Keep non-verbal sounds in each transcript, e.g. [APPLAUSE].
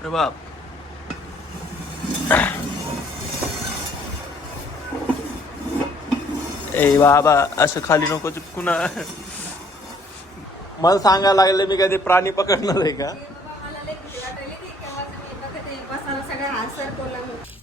अरे बाप ए बाबा असं खाली नको चिपकू ना. मला सांगायला लागले मी कधी प्राणी पकडणार आहे का?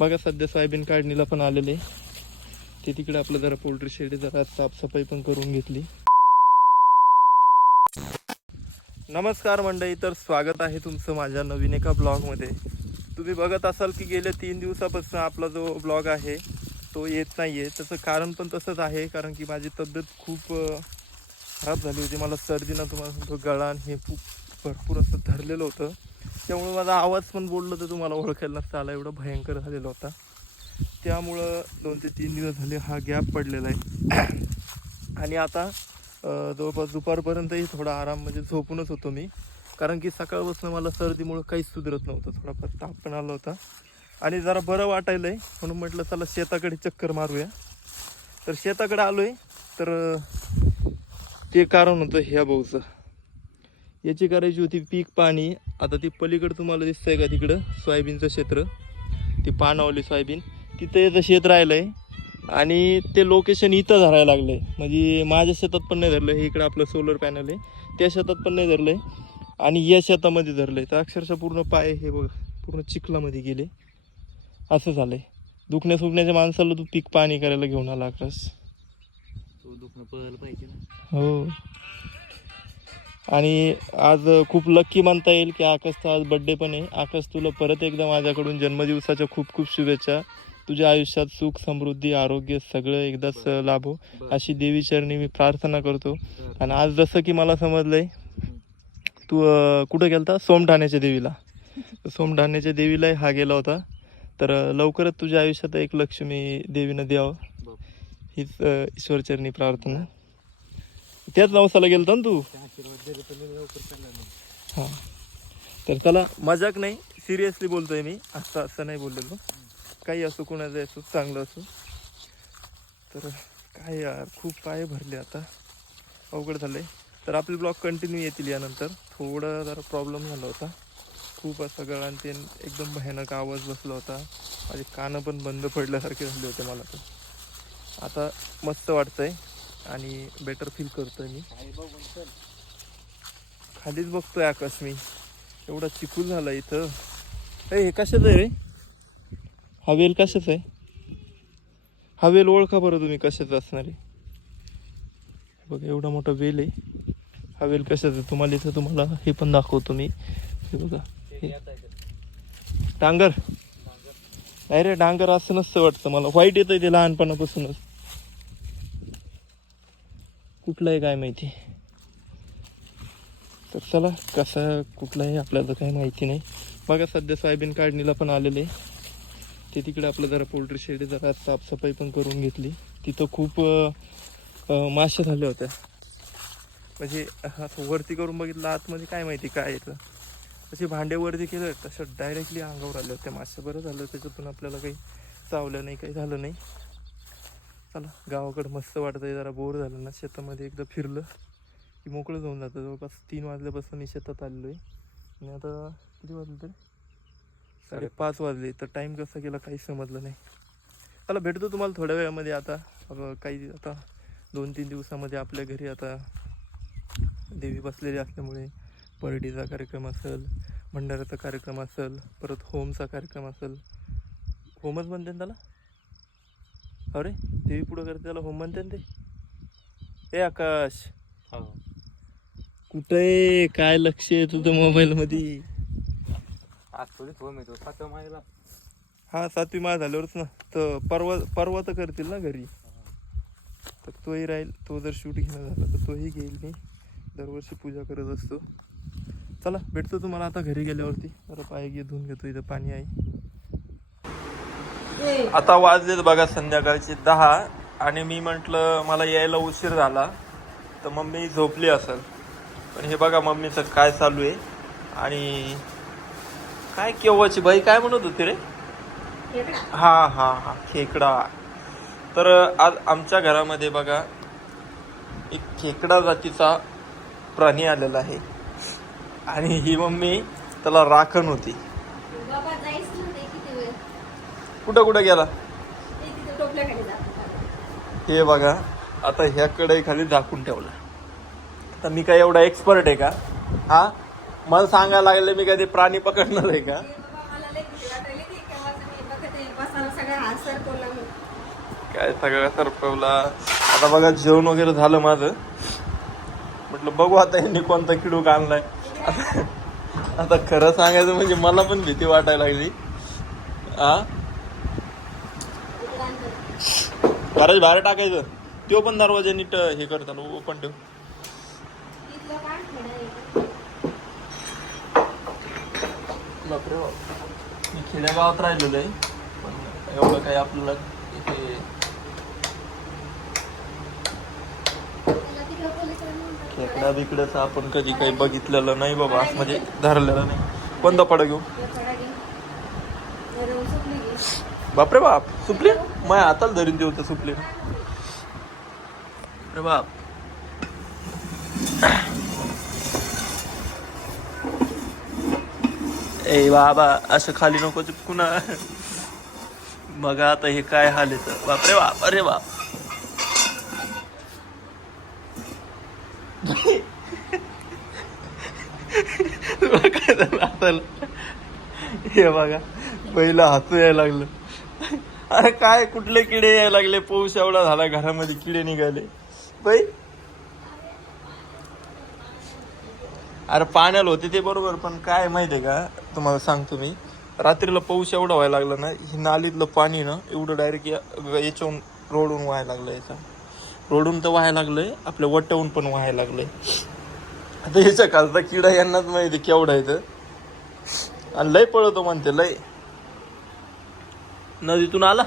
बघा सध्या सोयाबीन काढणीला पण आलेले ते तिकडे आपलं जरा पोल्ट्री शेड जरा साफसफाई पण करून घेतली. नमस्कार मंडळी तर स्वागत आहे तुमचं माझ्या नवीन एका ब्लॉगमध्ये. तुम्ही बघत असाल की गेल्या तीन दिवसापासून आपला जो ब्लॉग आहे तो येत नाही आहे त्याचं कारण पण तसंच आहे कारण की माझी तब्येत खूप खराब झाली होती. मला सर्दीनं तुम्हाला सांगतो गळा आणि हे खूप भरपूर असं धरलेलं होतं. त्यामुळे माझा आवाज पण बोललं तर तुम्हाला ओळखायला नसता. आला एवढा भयंकर झालेला होता. त्यामुळं दोन ते तीन दिवस झाले हा गॅप पडलेला आहे. [CLEARS THROAT] आणि आता जवळपास दुपारपर्यंतही थोडा आराम म्हणजे झोपूनच होतो मी. कारण की सकाळपासून मला सर्दीमुळं काहीच सुधरत नव्हतं. थोडाफार ताप पण आला होता. आणि जरा बरं वाटायलं आहे म्हणून म्हटलं चला शेताकडे चक्कर मारूया. तर शेताकडे आहे तर ते कारण होतं ह्या भाऊचं. याची करायची होती पीक पाणी. आता ती पलीकडं तुम्हाला दिसतंय का तिकडं? सोयाबीनचं क्षेत्र. ती पानावली सोयाबीन. तिथं याचं शेत राहिलं आहे आणि ते लोकेशन इथं धरायला लागलंय म्हणजे माझ्या शेतात पण नाही धरलं हे इकडं आपलं सोलर पॅनल आहे. त्या शेतात पण नाही धरलंय आणि या शेतामध्ये धरलंय तर अक्षरशः पूर्ण पाय हे बघ पूर्ण चिखलामध्ये गेले. असं झालंय. दुखण्या सुकण्याच्या माणसाला तू पीक पाणी करायला घेऊन आला अकरास तो दुखणं पळायला पाहिजे हो. आणि आज खूप लक्की म्हणता येईल की आकाशचा आज बड्डे पण आहे. आकाश तुला परत एकदा माझ्याकडून जन्मदिवसाच्या खूप खूप शुभेच्छा. तुझ्या आयुष्यात सुख समृद्धी आरोग्य सगळं एकदाच लाभो. अशी देवी चरणी मी प्रार्थना करतो. आणि आज जसं की मला समजलंय तू कुठं गेलता? सोमठाण्याच्या देवीला. [LAUGHS] सोमठाण्याच्या देवीला हा गेला होता. तर लवकरच तुझ्या आयुष्यात एक लक्ष्मी देवीनं द्यावं. हीच ईश्वरचरणी प्रार्थना. त्याच नवसाला गेलता ना तू? हां. तर चला मजाक नाही. सिरियसली बोलतोय मी. असं असं नाही बोललेलो. काही असो कुणाचं असो चांगलं असो. तर काय यार खूप पाय भरले आता. अवघड झालंय. तर आपले ब्लॉग कंटिन्यू येतील यानंतर. थोडा जरा प्रॉब्लेम झाला होता. खूप असं गळान ते एकदम भयानक आवाज बसला होता. माझे कानं पण बंद पडल्यासारखे झाले होते मला तर आता मस्त वाटतंय आणि बेटर फील करतोय मी. खालीच बघतोय आकाश मी. एवढा चिकूल झाला इथं. हे कशाचं आहे रे? हा वेल कशाचा आहे? हा वेल ओळखा बरं तुम्ही कशाचा असणार आहे. बघा एवढा मोठा वेल आहे. हा वेल कशाचा आहे? तुम्हाला इथं तुम्हाला हे पण दाखवतो मी. हे बघा हे. डांगर. नाही रे डांगर असं नसतं वाटतं मला. व्हाईट येतं ते लहानपणापासूनच. कुठलं आहे काय माहिती? तर चला कसा कुठलंही आपल्याला काही माहिती नाही. बघा सध्या सोयाबीन काढणीला पण आलेलं आहे. ते तिकडे आपलं जरा पोल्ट्री शेड जरा साफसफाई पण करून घेतली. तिथं खूप माशा माश्या झाल्या होत्या. म्हणजे असं वरती करून बघितलं आतमध्ये काय माहिती काय येतं. असे भांडे वरती केलं तसं डायरेक्टली अंगावर आले होत्या मासे बरं झालं त्याच्यातून आपल्याला काही चावलं नाही काही झालं नाही. चला गावाकडं मस्त वाटतंय जरा बोर झालं ना. शेतामध्ये एकदा फिरलं की मोकळं जाऊन जातं. जवळपास तीन वाजल्यापासून मी शेतात आलेलो आहे. आणि आता किती वाजलं तरी? साडेपाच वाजले तर टाईम कसा गेला काही समजलं नाही. चला भेटतो तुम्हाला थोड्या वेळामध्ये आता. काही आता दोन तीन दिवसामध्ये आपल्या घरी आता देवी बसलेली असल्यामुळे परडीचा कार्यक्रम असेल भंडाऱ्याचा कार्यक्रम असेल परत होमचा कार्यक्रम असेल. होमच म्हणते ना त्याला? अरे देवी पुढं करते त्याला होम म्हणते ना ते? ए आकाश! हो. कुठे काय लक्ष आहे तुझं मोबाईल मध्ये आज थोडी फोन मिळतो सातव्या मायला हा सातवी माळ झाल्यावरच ना तर परवा परवा तर करतील ना घरी. तर तोही राहील तो जर शूट घेणं झाला तर तोही घेईल मी. दरवर्षी पूजा करत असतो. चला भेटतो तुम्हाला आता घरी गेल्यावरती. जरा पाय घे धुवून घेतो इथं पाणी आहे. आता वाजलेत बघा संध्याकाळचे दहा आणि मी म्हटलं मला यायला उशीर झाला तर मम्मी झोपली असेल. पण हे बघा मम्मीचं काय चालू आहे. आणि काय केव्हाची बाई? काय म्हणत होती रे? हा हा हा खेकडा. तर आज आमच्या घरामध्ये बघा एक खेकडा जातीचा प्राणी आलेला आहे. आणि ही मम्मी त्याला राखण होती. कुठं कुठं गेला? हे बघा आता ह्याकडे खाली झाकून ठेवलं. आता मी काय एवढा एक्सपर्ट आहे का? हा? मला सांगायला लागले मी कधी प्राणी पकडणार आहे का? काय सगळं सरपवला. आता बघा जेवण वगैरे झालं माझं. म्हटलं बघू आता यांनी कोणता किडूक आणलाय. आता- आता खरं सांगायचं म्हणजे मला पण भीती वाटायला लागली. हा घराच्या बाहेर टाकायचं. तो पण दरवाजा नीट हे करताना ओपन ठेव तिथलं काय खेळ आहे बापरे बाप हो. मी खेडेगावात राहिलेलो आहे. पण एवढं काही आपल्याला इथे खेकडा बिकड्याचं आपण कधी काही बघितलेलं नाही बाबा. असं म्हणजे धरलेलं नाही. कोणता पडा घेऊ? बापरे बाप. सुपली? माझ्या हाताला धरून देऊ तर सुपली बाप. ए बाबा असं खाली नको चिपकू बघा आता हे काय हाल येतं बापरे बाप अरे बाप. काय हे बघा पहिला हातू यायला लागलं. अरे काय कुठले किडे यायला लागले? पाऊस एवढा झाला घरामध्ये किडे निघाले. बाई. अरे पाण्याला होते ते बरोबर पण काय माहितीये का? तुम्हाला सांगतो मी. रात्रीला पाऊस एवढा व्हायला लागला ना ही नालीतलं पाणी ना एवढं डायरेक्ट याच्यावरून रोडून व्हायला लागलं याचा. रोडून तर व्हायला लागलंय आपल्या वट्याहून पण व्हायला लागलंय. आता याच्या खालचा किडा यांनाच माहिती केवढा आहे तर. आणि लय पळतो म्हणते लय. नदीतून आला.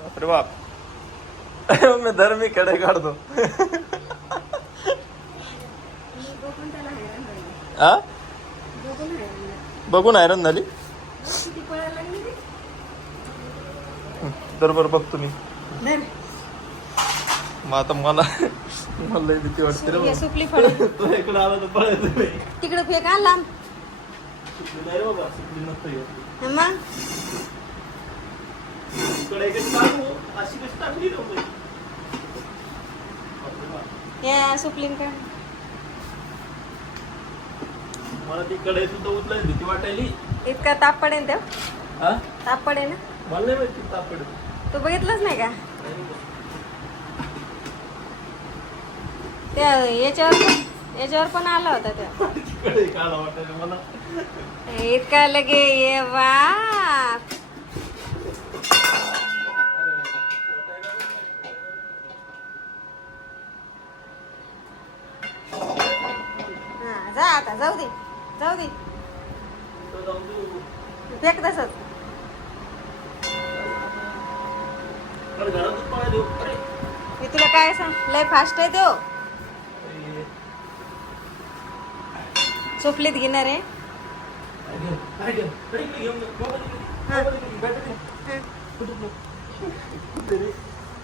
बापरे बाप. मी धर्मी कडे काढतो. आ. बघून हैराण झाली? बरोबर बघतो मी धर. मग आता मला मला भीती वाटते रे बाबा. सुपली फळं तो इकडे आला तर पळायचं नाही. तिकडे फेक आण लांब सुटली नाही रे बाबा, सुटली नसतं हे. हं मग इकडे इकडे टाकू, अशी कशी टाकली रे बाबा? बापरे बाप. या सुपलीन का मला ती कडे सुद्धा उचलायची भीती वाटायली. इतका ताप पडेल त्या हा? ताप पडेल ना? मला नाही माहिती तापड. तू बघितलंच नाही का? त्या याच्यावर पण याच्यावर पण आला होता त्या [LAUGHS] काढा वाटायला मला. इतका लगे ये वा. जा आता जाऊ दे. जाऊ दे फेक तसंच. मी तुला काय सांग लय फास्ट आहे तो. चोपलीत घेणार आहे?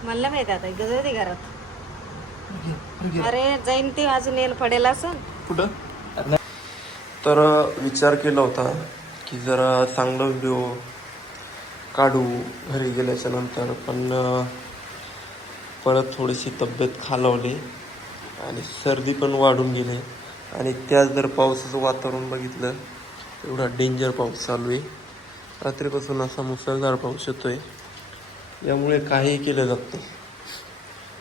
मला माहीत आता गजर दे घरात. अरे जाईन ती अजून येईल पडेल असं. कुठं? तर विचार केला होता की जरा चांगला व्हिडिओ काढू घरी गेल्याच्यानंतर. पण परत थोडीशी तब्येत खालावली आणि सर्दी पण वाढून गेली. आणि त्याच जर पावसाचं वातावरण बघितलं एवढा डेंजर पाऊस चालू आहे. रात्रीपासून असा मुसळधार पाऊस येतो आहे यामुळे काही केलं जात नाही.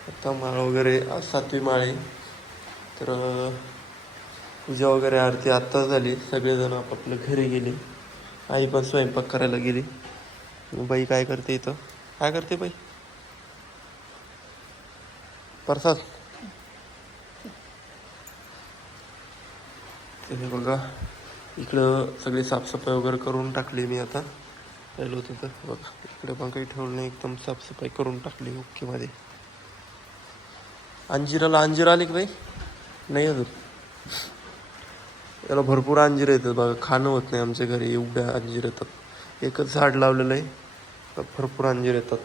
आता माळ वगैरे सातवी माळ आहे. तर पूजा वगैरे आरती आत्ता झाली. सगळेजण आपापल्या घरी गेले. आई पण स्वयंपाक करायला गेली. बाई काय करते इथं? काय करते बाई? प्रसाद. ते हे बघा. इकडं सगळी साफसफाई वगैरे करून टाकली मी आता. पहिलं होतं तर. बघा इकडे पण काही ठेवलं नाही. एकदम साफसफाई करून टाकली ओकेमध्ये अंजिराला अंजीर आली की बाई? नाही अजून. याला भरपूर अंजीर येतात बघा. खाणं होत नाही आमच्या घरी एवढ्या अंजीर येतात. एकच झाड लावलेलं आहे तर भरपूर अंजीर येतात.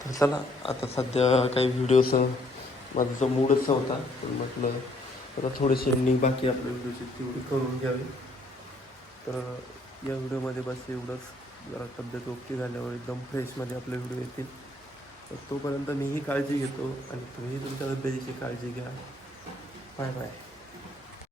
तर चला आता सध्या काही व्हिडिओचं माझा जो मूडच होता पण म्हटलं जरा थोडीशी एंडिंग बाकी आपल्या व्हिडिओची तेवढी करून घ्यावी. तर या व्हिडिओमध्ये बस एवढंच. जरा तब्येत ओके झाल्यावर एकदम फ्रेशमध्ये आपले व्हिडिओ येतील. तर तोपर्यंत मीही काळजी घेतो आणि तुम्ही तुमच्या तब्येतीची काळजी घ्या. Bye bye